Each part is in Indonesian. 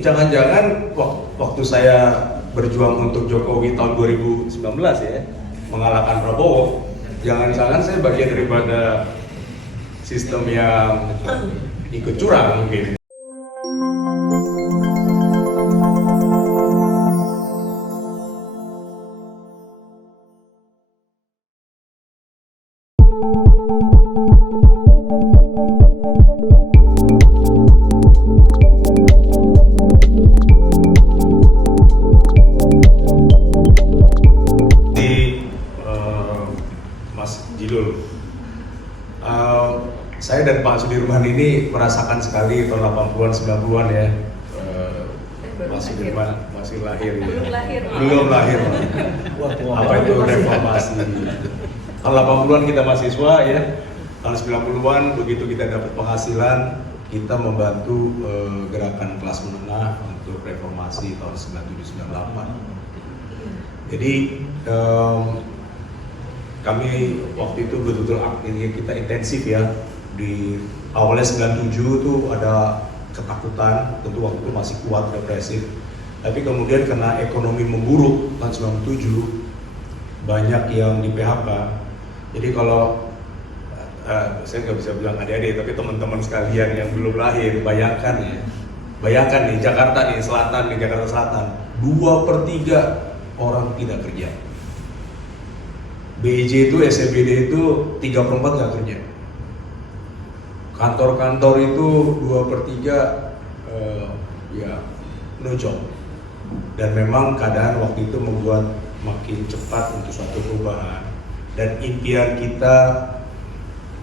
jangan-jangan waktu saya berjuang untuk Jokowi tahun 2019 ya, mengalahkan Prabowo, jangan-jangan saya bagian daripada sistem yang ikut curang mungkin. Mas Jilul, saya dan Pak Sudirman ini merasakan sekali tahun 80-an, 90-an ya. Mas Sudirman masih lahir ya? Belum lahir. Apa itu reformasi? Tahun 80-an kita mahasiswa ya, tahun 90-an begitu kita dapat penghasilan, kita membantu gerakan kelas menengah untuk reformasi tahun 97-98. Jadi kami waktu itu betul-betul kita intensif ya. Di awalnya 97 tuh ada ketakutan, tentu waktu itu masih kuat represif. Tapi kemudian karena ekonomi memburuk tahun 97, banyak yang di PHK. Jadi kalau saya nggak bisa bilang adik-adik, tapi teman-teman sekalian yang belum lahir, bayangkan nih Jakarta nih Selatan, nih Jakarta Selatan, 2/3 orang tidak kerja. BIJ itu, SCBD itu 3/4 nggak kerja. Kantor-kantor itu 2/3 ya no job. Dan memang keadaan waktu itu membuat makin cepat untuk suatu perubahan. Dan impian kita,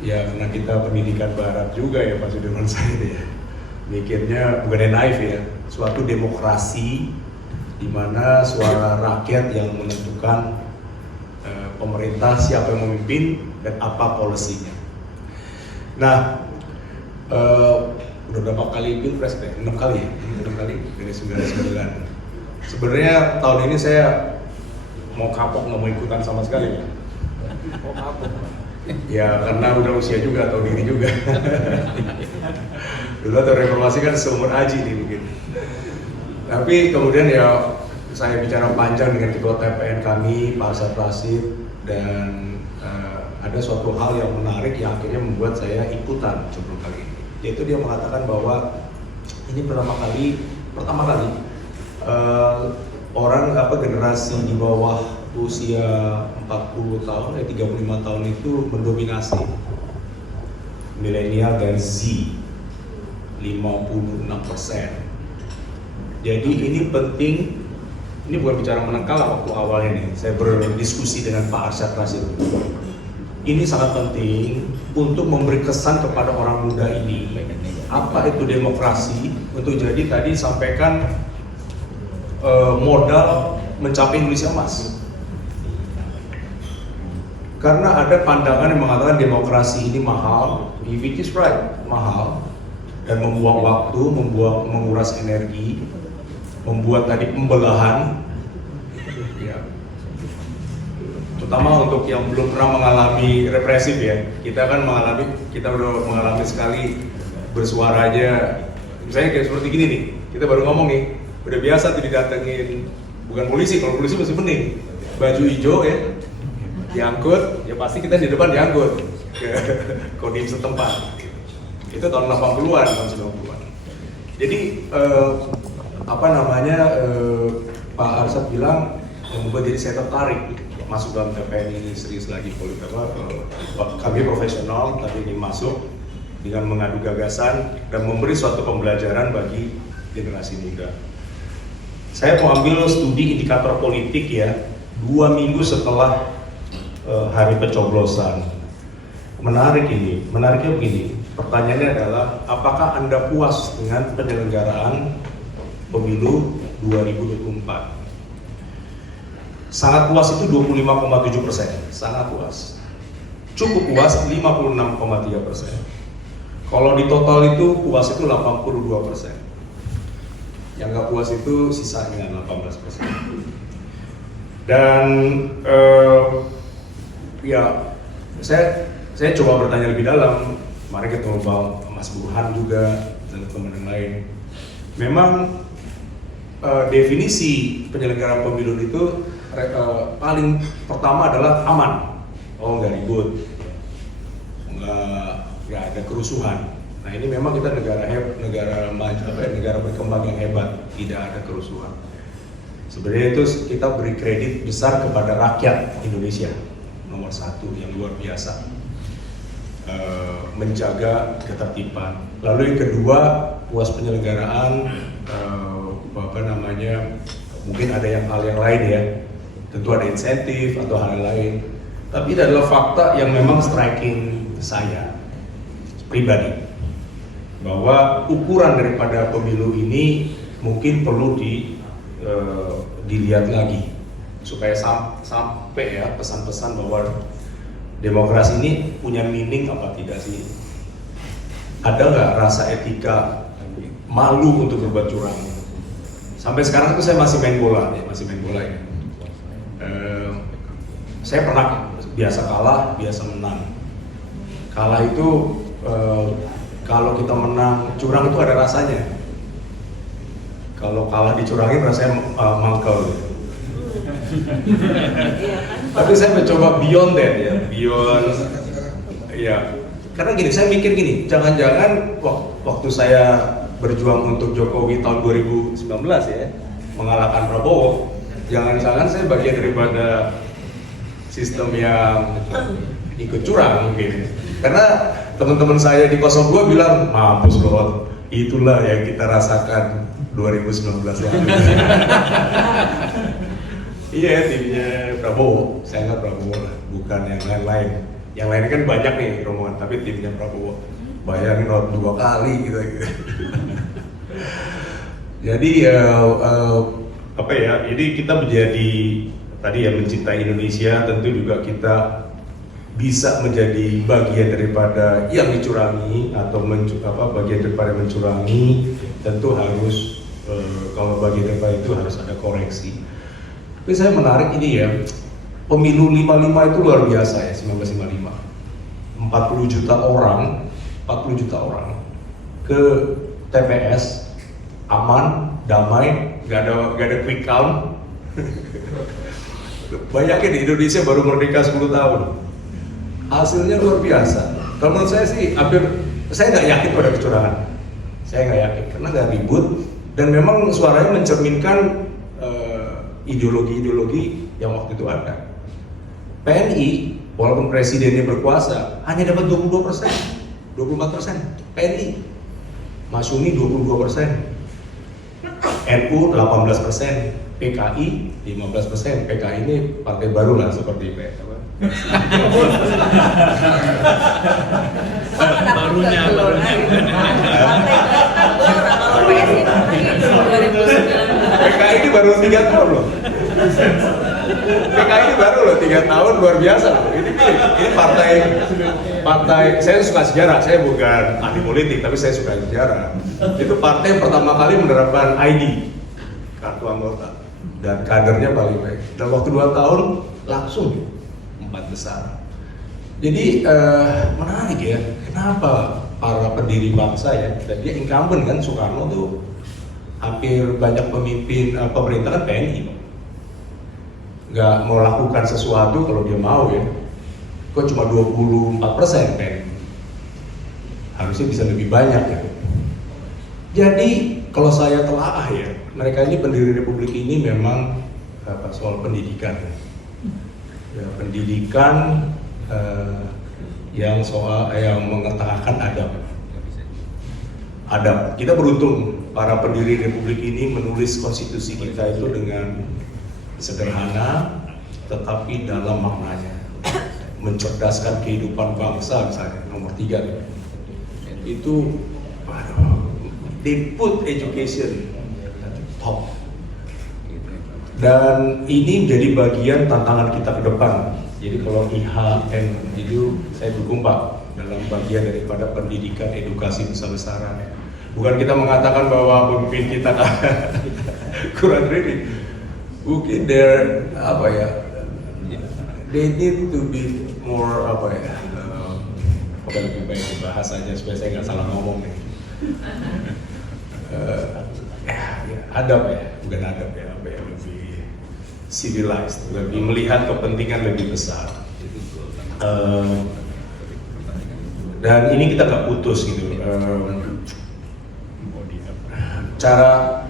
ya karena kita pendidikan barat juga ya Pak Sudirman saya ya, mikirnya bukan naif ya, suatu demokrasi di mana suara rakyat yang menentukan pemerintah siapa yang memimpin dan apa polisinya. Nah, udah berapa kali pilpres deh? 6 kali ya? 6 kali dari 99. Sebenarnya tahun ini saya mau kapok, nggak mau ikutan sama sekali ya. Mau kapok? Ya karena udah usia juga, tahu diri juga. Dulu atau reformasi kan seumur aji nih mungkin. Tapi kemudian ya saya bicara panjang dengan ketua TPN kami, Pak Arsad Rashid, dan ada suatu hal yang menarik yang akhirnya membuat saya ikutan sebelum kali ini. Yaitu dia mengatakan bahwa ini pertama kali orang generasi di bawah usia 40 tahun, 35 tahun itu mendominasi milenial dan Z 56%. Jadi ini penting. Ini bukan bicara menang kalah waktu awalnya nih, saya berdiskusi dengan Pak Arsad Rashid. Ini sangat penting untuk memberi kesan kepada orang muda ini, apa itu demokrasi, untuk jadi tadi sampaikan modal mencapai Indonesia Emas. Karena ada pandangan yang mengatakan demokrasi ini mahal, which is right, mahal, dan membuang waktu, menguras energi, membuat tadi pembelahan, ya. Terutama untuk yang belum pernah mengalami represif ya. Kita udah mengalami sekali bersuara aja. Misalnya kayak seperti gini nih, kita baru ngomong nih, udah biasa tuh didatengin, bukan polisi, kalau polisi masih mending, baju hijau ya, diangkut, ya pasti kita di depan diangkut ke kodim setempat. Itu tahun 80-an, tahun 90-an. Jadi Pak Arsad bilang yang membuat diri saya tertarik masuk dalam TPN ini serius lagi kami profesional tapi ingin masuk dengan mengadu gagasan dan memberi suatu pembelajaran bagi generasi muda. Saya mau ambil studi indikator politik ya 2 minggu setelah hari pencoblosan. Menariknya begini, pertanyaannya adalah apakah Anda puas dengan penyelenggaraan pemilu 2024? Sangat puas itu 25,7%, sangat puas. Cukup puas 56,3%. Kalau di total itu puas itu 82%. Yang nggak puas itu sisanya 18%. Dan ya saya coba bertanya lebih dalam. Mari ketemu Mas Burhan juga dan teman yang lain. Memang definisi penyelenggaraan pemilu itu paling pertama adalah aman, nggak ribut, nggak ada kerusuhan. Nah ini memang kita negara berkembang yang hebat, tidak ada kerusuhan. Sebenarnya itu kita beri kredit besar kepada rakyat Indonesia, nomor satu yang luar biasa, menjaga ketertiban. Lalu yang kedua, puas penyelenggaraan, mungkin ada hal yang lain ya, tentu ada insentif atau hal lain. Tapi itu adalah fakta yang memang striking saya pribadi, bahwa ukuran daripada pemilu ini mungkin perlu dilihat lagi supaya sampai ya pesan-pesan bahwa demokrasi ini punya meaning apa tidak sih? Ada nggak rasa etika malu untuk berbuat curang? Sampai sekarang itu saya masih main bola ya. Saya pernah biasa kalah, biasa menang. Kalah itu kalau kita menang curang itu ada rasanya. Kalau kalah dicurangin rasanya mangkel. Tapi saya mencoba beyond that ya, ya. Karena gini, saya mikir gini, jangan-jangan waktu saya berjuang untuk Jokowi tahun 2019 ya, mengalahkan Prabowo, jangan-jangan saya bagian daripada sistem yang ikut curang mungkin. Karena teman-teman saya di 02 bilang, mampus loh, itulah yang kita rasakan 2019 lalu. Iya, timnya Prabowo, saya nggak Prabowo lah, bukan yang lain-lain. Yang lain kan banyak nih rombongan, tapi timnya Prabowo. Bayangin 2 kali gitu. Jadi jadi kita menjadi tadi ya mencintai Indonesia, tentu juga kita bisa menjadi bagian daripada yang dicurangi atau bagian daripada mencurangi, tentu harus kalau bagian daripada itu harus ada koreksi. Tapi saya menarik ini ya, pemilu 55 itu luar biasa ya, 1955. 40 juta orang ke TPS, aman, damai, gak ada quick count. Bayangin di Indonesia baru merdeka 10 tahun. Hasilnya luar biasa. Kalau menurut saya sih saya nggak yakin pada kecurangan. Saya nggak yakin karena nggak ribut dan memang suaranya mencerminkan ideologi-ideologi yang waktu itu ada. PNI walaupun presidennya berkuasa hanya dapat 22%, 24%. PNI, Masyumi 22%, NU 18%, PKI 15%. PKI ini partai baru lah seperti barunya PKI ini baru 3 tahun loh. PKI ini baru loh 3 tahun, luar biasa loh. Ini partai saya suka sejarah, saya bukan ahli politik tapi saya suka sejarah. Itu partai yang pertama kali menerapkan ID, kartu anggota, dan kadernya paling baik. Dalam waktu 2 tahun langsung 4 besar. Jadi menarik ya, kenapa para pendiri bangsa ya, dan dia incumbent kan, Soekarno tuh hampir banyak pemimpin pemerintahan PNI nggak mau lakukan sesuatu kalau dia mau ya, kok cuma 24% PNI, harusnya bisa lebih banyak ya. Jadi kalau saya telaah ya, mereka ini pendiri republik ini memang soal pendidikan ya, pendidikan yang mengetengahkan adab. Kita beruntung para pendiri republik ini menulis konstitusi kita itu dengan sederhana tetapi dalam maknanya, mencerdaskan kehidupan bangsa. Misalnya nomor 3 itu they put education top, dan ini menjadi bagian tantangan kita ke depan. Jadi kalau IHN itu saya dukung Pak dalam bagian daripada pendidikan edukasi besar-besaran. Bukan kita mengatakan bahwa pemimpin kita kurang kredit. Mungkin they need to be more lebih baik bahasanya supaya saya nggak salah ngomong nih. adab ya, bukan adab ya, apa ya, lebih civilized, lebih melihat kepentingan lebih besar. Dan ini kita nggak putus gitu. Cara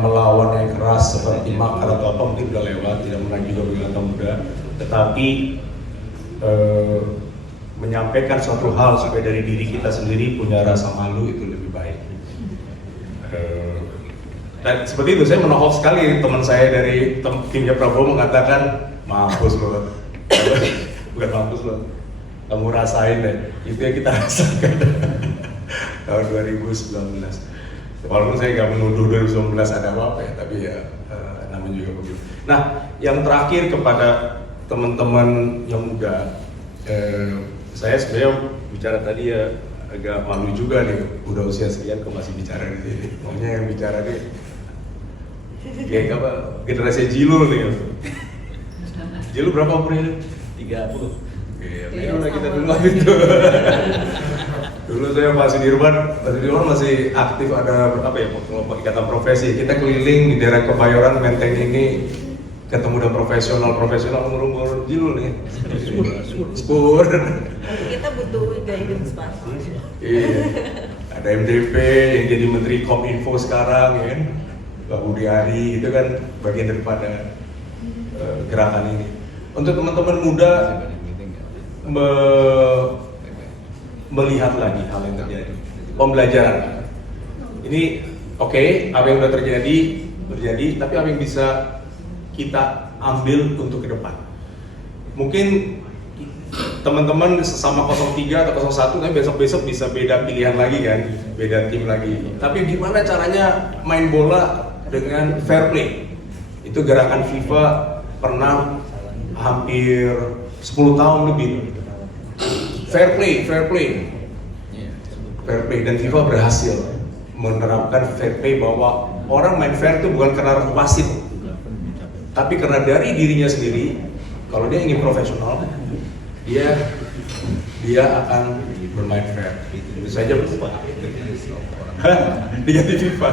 melawan yang keras seperti makar atau apa mungkin udah lewat, tidak pernah juga bagi anak muda. Tetapi menyampaikan suatu hal supaya dari diri kita sendiri punya rasa malu itu lebih baik. Dan seperti itu, saya menohok sekali teman saya dari timnya Prabowo mengatakan mampus loh, bukan mampus loh, kamu rasain deh, itu yang kita rasakan tahun 2019. Walaupun saya nggak menuduh 2019 ada apa-apa ya, tapi ya namanya juga begitu. Nah, yang terakhir kepada teman-teman yang muda, saya sebenarnya bicara tadi ya agak malu juga nih, udah usia sekian kok masih bicara di sini. Maunya yang bicara nih, kayak apa? Generasi Jilul nih. Jilul berapa umurnya? 30. Oke, udah kita dulu itu. Dulu saya Pak Sudirman masih aktif, ada apa ya, ikatan profesi. Kita keliling di daerah Kebayoran, Menteng ini, ketemu dengan profesional umur Jilul nih. Spur. Kita butuh guidance Pak. Iya. Ada MDP yang jadi Menteri Kominfo sekarang ya kan, Pak Budi Ari, itu kan bagian daripada gerakan ini. Untuk teman-teman muda melihat lagi hal yang terjadi, pembelajaran. Ini oke, apa yang sudah terjadi, tapi apa yang bisa kita ambil untuk ke depan. Mungkin teman-teman sesama 03 atau 01 kan besok-besok bisa beda pilihan lagi kan, beda tim lagi. Tapi gimana caranya main bola dengan fair play? Itu gerakan FIFA pernah hampir 10 tahun lebih. Fair play, dan FIFA berhasil menerapkan fair play bahwa orang main fair itu bukan karena wasit, tapi karena dari dirinya sendiri. Kalau dia ingin profesional, dia akan bermain fair. Itu saja berubah. Diganti FIFA.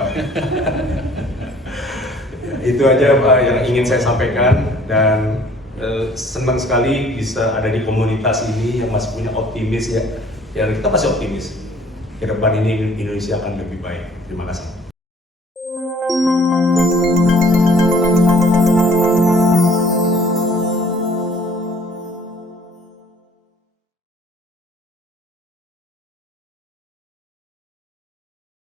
Itu aja Pak yang ingin saya sampaikan, dan senang sekali bisa ada di komunitas ini yang masih punya optimis ya. Ya kita masih optimis. Ke depan ini Indonesia akan lebih baik. Terima kasih.